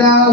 দাও